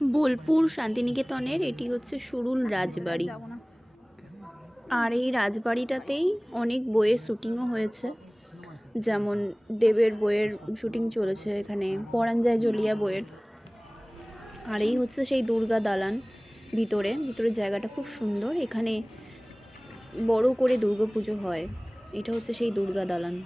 বোলপুর শান্তিনিকেতনের এটি হচ্ছে সুরুল রাজবাড়ি। আর এই রাজবাড়িটাতেই অনেক বইয়ের শুটিংও হয়েছে, যেমন দেবের বইয়ের শুটিং চলেছে এখানে, পরাণ যায় জ্বলিয়া বইয়ের। আর এই হচ্ছে সেই দুর্গা দালান। ভিতরের জায়গাটা খুব সুন্দর, এখানে বড় করে দুর্গাপুজো হয়। এটা হচ্ছে সেই দুর্গা দালান।